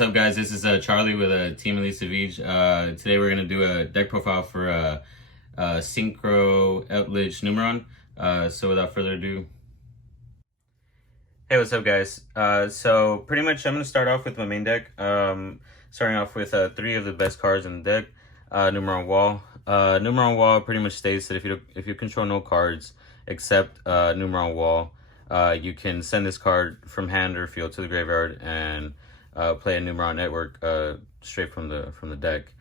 what's up, guys? This is Charlie with Team Eldlich Savij. Today we're going to do a deck profile for Synchro, Eldlich, Numeron. So without further ado... Hey, what's up, guys? So pretty much I'm going to start off with my main deck. Starting off with 3 of the best cards in the deck. Numeron Wall. Numeron Wall pretty much states that if you control no cards except Numeron Wall, you can send this card from hand or field to the graveyard and play a Numeron network straight from the deck.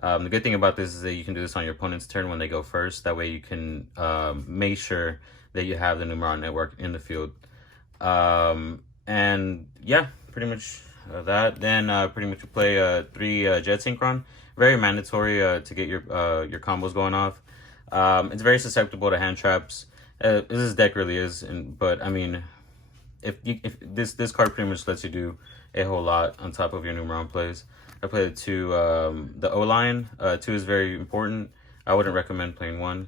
The good thing about this is that you can do this on your opponent's turn when they go first. That way you can make sure that you have the Numeron network in the field. And yeah, pretty much that. Then pretty much you play 3 Jet Synchron. Very mandatory to get your combos going off. It's very susceptible to hand traps. This deck really is, but I mean, if this card pretty much lets you do a whole lot on top of your Numeron plays. I played 2, the O-line. 2 is very important. I wouldn't recommend playing 1.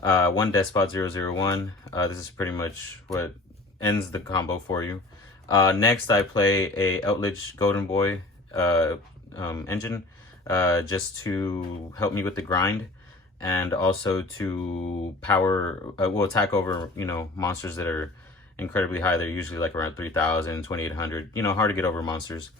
1 Despot 001. This is pretty much what ends the combo for you. Next, I play a Eldlich Golden Boy engine, just to help me with the grind, and also to power, attack over, monsters that are incredibly high. They're usually like around 3,000, 2,800, hard to get over monsters.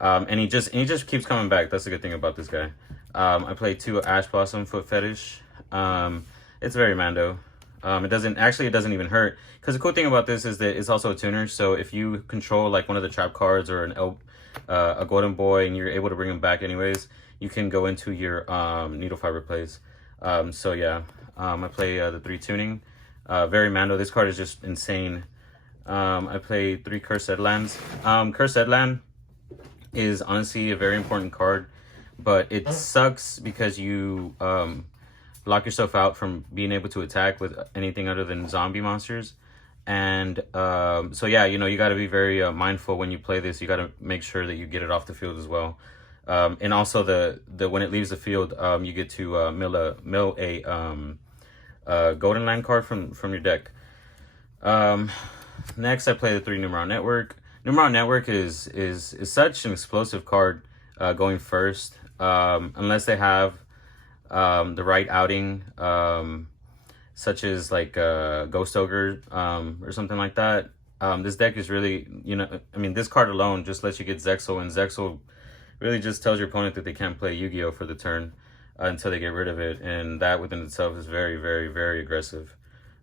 And he just keeps coming back. That's the good thing about this guy. I play 2 Ash Blossom Foot Fetish. It's very Mando. It doesn't even hurt, because the cool thing about this is that it's also a tuner. So if you control like one of the trap cards or a Golden Boy and you're able to bring him back anyways, you can go into your Needle Fiber plays. So yeah, I play the 3 tuning. Very Mando. This card is just insane. I play 3 Cursed Lands. Cursed Land is honestly a very important card, but it sucks because you lock yourself out from being able to attack with anything other than zombie monsters. And so yeah, you got to be very mindful when you play this. You got to make sure that you get it off the field as well. And also the when it leaves the field, you get to mill a Golden Land card from your deck. Next, I play the 3 Numeron Network. Numeron Network is such an explosive card going first, unless they have the right outing, such as like Ghost Ogre or something like that. This deck is really, this card alone just lets you get Zexal, and Zexal really just tells your opponent that they can't play Yu-Gi-Oh for the turn until they get rid of it, and that within itself is very, very, very aggressive.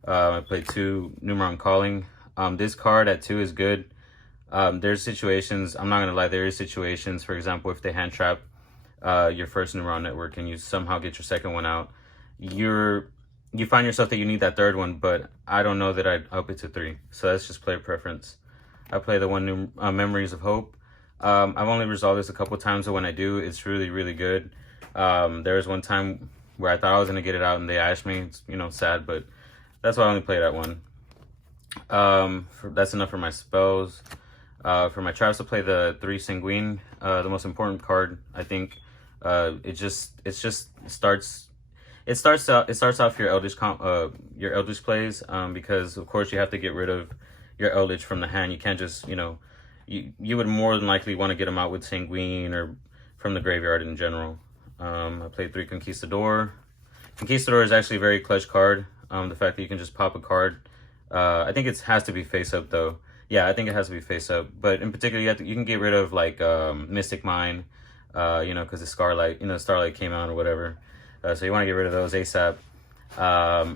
I played 2 Numeron Calling. This card at 2 is good. There's situations, I'm not gonna lie, there is situations, for example, if they hand trap your first Numeron Network and you somehow get your second one out, you find yourself that you need that third one, but I don't know that I'd up it to 3. So that's just player preference. I play the 1 Memories of Hope. I've only resolved this a couple times, but when I do, it's really, really good. There was one time where I thought I was gonna get it out and they ashed me. It's, sad, but that's why I only play that one. That's enough for my spells. For my traps, I play the 3 Sanguine, the most important card, I think. It starts off your Eldlich plays, because of course you have to get rid of your Eldlich from the hand. You can't just, you would more than likely want to get them out with Sanguine or from the graveyard in general. I played 3 Conquistador. Conquistador is actually a very clutch card. The fact that you can just pop a card. I think it has to be face up though. Yeah, I think it has to be face up. But in particular, you can get rid of like Mystic Mine, because the Starlight came out or whatever. So you want to get rid of those ASAP.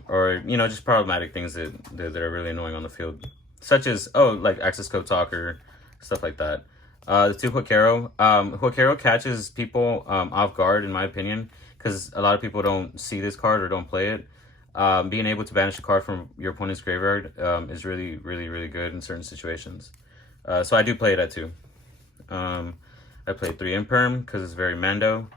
Or just problematic things that are really annoying on the field, such as like Access Code Talker, stuff like that. The 2 Huaquero. Huaquero catches people off guard, in my opinion, because a lot of people don't see this card or don't play it. Being able to banish a card from your opponent's graveyard is really, really, really good in certain situations. So I do play it at 2. I played 3 Imperm because it's very Mando,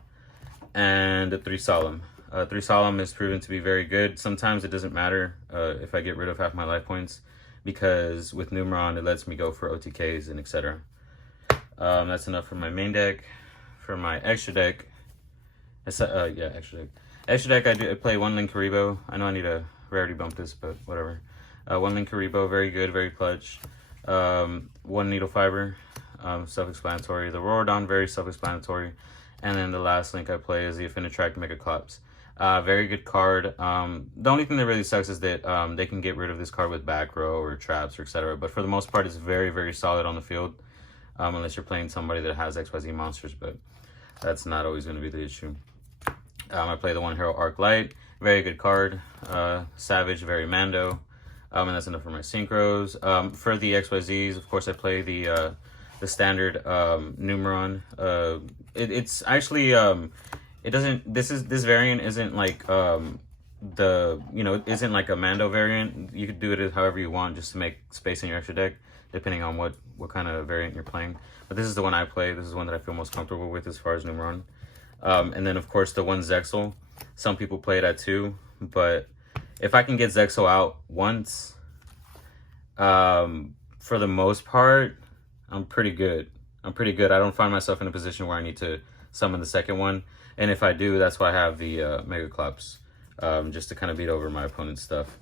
and the 3 Solemn. 3 Solemn is proven to be very good. Sometimes it doesn't matter if I get rid of half my life points, because with Numeron it lets me go for OTKs and etc. That's enough for my main deck. For my extra deck, extra deck. Extra deck, I play 1 Linkuriboh. I know I need to rarity bump this, but whatever. 1 Linkuriboh, very good, very clutch. 1 Needle Fiber. self-explanatory. The Rorodon, very self-explanatory. And then the last link I play is the Affinitrack Megaclops. Very good card. The only thing that really sucks is that they can get rid of this card with back row or traps or etc. But for the most part, it's very, very solid on the field. Unless you're playing somebody that has XYZ monsters, but that's not always going to be the issue. I play the One Hero Arc Light. Very good card. Savij, very Mando. And that's enough for my synchros. For the XYZs, of course, I play the standard Numeron. It's actually it doesn't. This variant isn't like isn't like a Mando variant. You could do it however you want, just to make space in your extra deck, depending on what kind of variant you're playing. But this is the one I play. This is one that I feel most comfortable with as far as Numeron. And then of course the one Zexal. Some people play it at 2, but if I can get Zexal out once, for the most part, I'm pretty good. I don't find myself in a position where I need to summon the second one. And if I do, that's why I have the Megaclops, just to kind of beat over my opponent's stuff.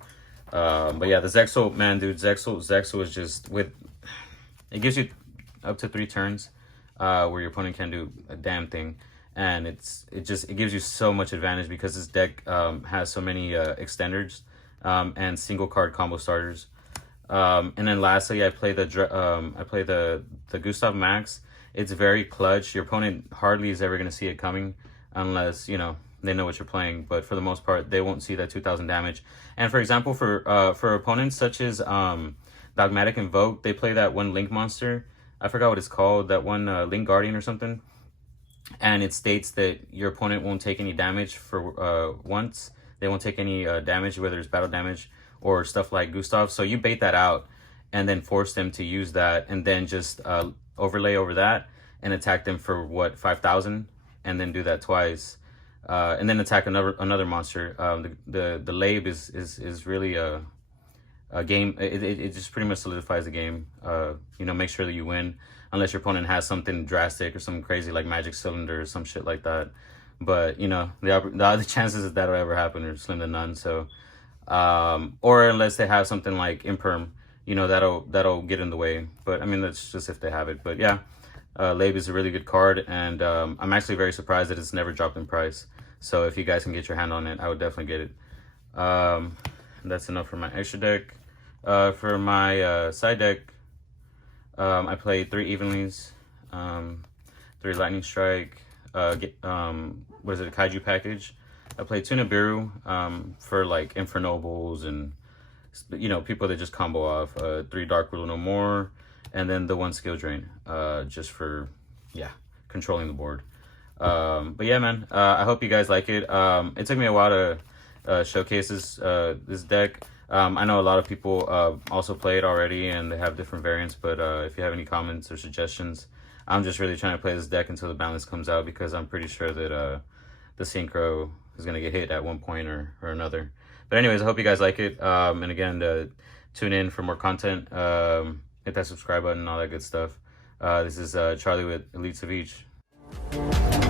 But yeah, the Zexal, man, dude, Zexal is just it gives you up to 3 turns where your opponent can't do a damn thing. And it gives you so much advantage because this deck has so many extenders and single card combo starters. And then lastly, I play the Gustav Max. It's very clutch. Your opponent hardly is ever going to see it coming unless they know what you're playing. But for the most part, they won't see that 2,000 damage. And for example, for opponents such as Dogmatic Invoke, they play that one Link monster. I forgot what it's called. That one Link Guardian or something. And it states that your opponent won't take any damage for once. They won't take any damage, whether it's battle damage or stuff like Gustav. So you bait that out and then force them to use that, and then just overlay over that and attack them for what, 5,000, and then do that twice, and then attack another monster. The Lab is really a game. It just pretty much solidifies the game. Make sure that you win. Unless your opponent has something drastic or something crazy like Magic Cylinder or some shit like that. But, the chances that'll ever happen are slim to none. So, or unless they have something like Imperm, that'll get in the way. But, I mean, that's just if they have it. But, yeah, Lab is a really good card. And I'm actually very surprised that it's never dropped in price. So, if you guys can get your hand on it, I would definitely get it. That's enough for my extra deck. For my side deck, I played 3 Evenlies, 3 Lightning Strike, what is it, a Kaiju package. I played 2 Nibiru for like Infernobles and, people that just combo off, 3 Dark Rule No More, and then the 1 Skill Drain, just for, controlling the board. But yeah, man, I hope you guys like it. It took me a while to showcase this deck. I know a lot of people also play it already and they have different variants, but if you have any comments or suggestions, I'm just really trying to play this deck until the balance comes out, because I'm pretty sure that the Synchro is going to get hit at one point or another. But anyways, I hope you guys like it. And again, tune in for more content. Hit that subscribe button and all that good stuff. This is Charlie with Eldlich Savij.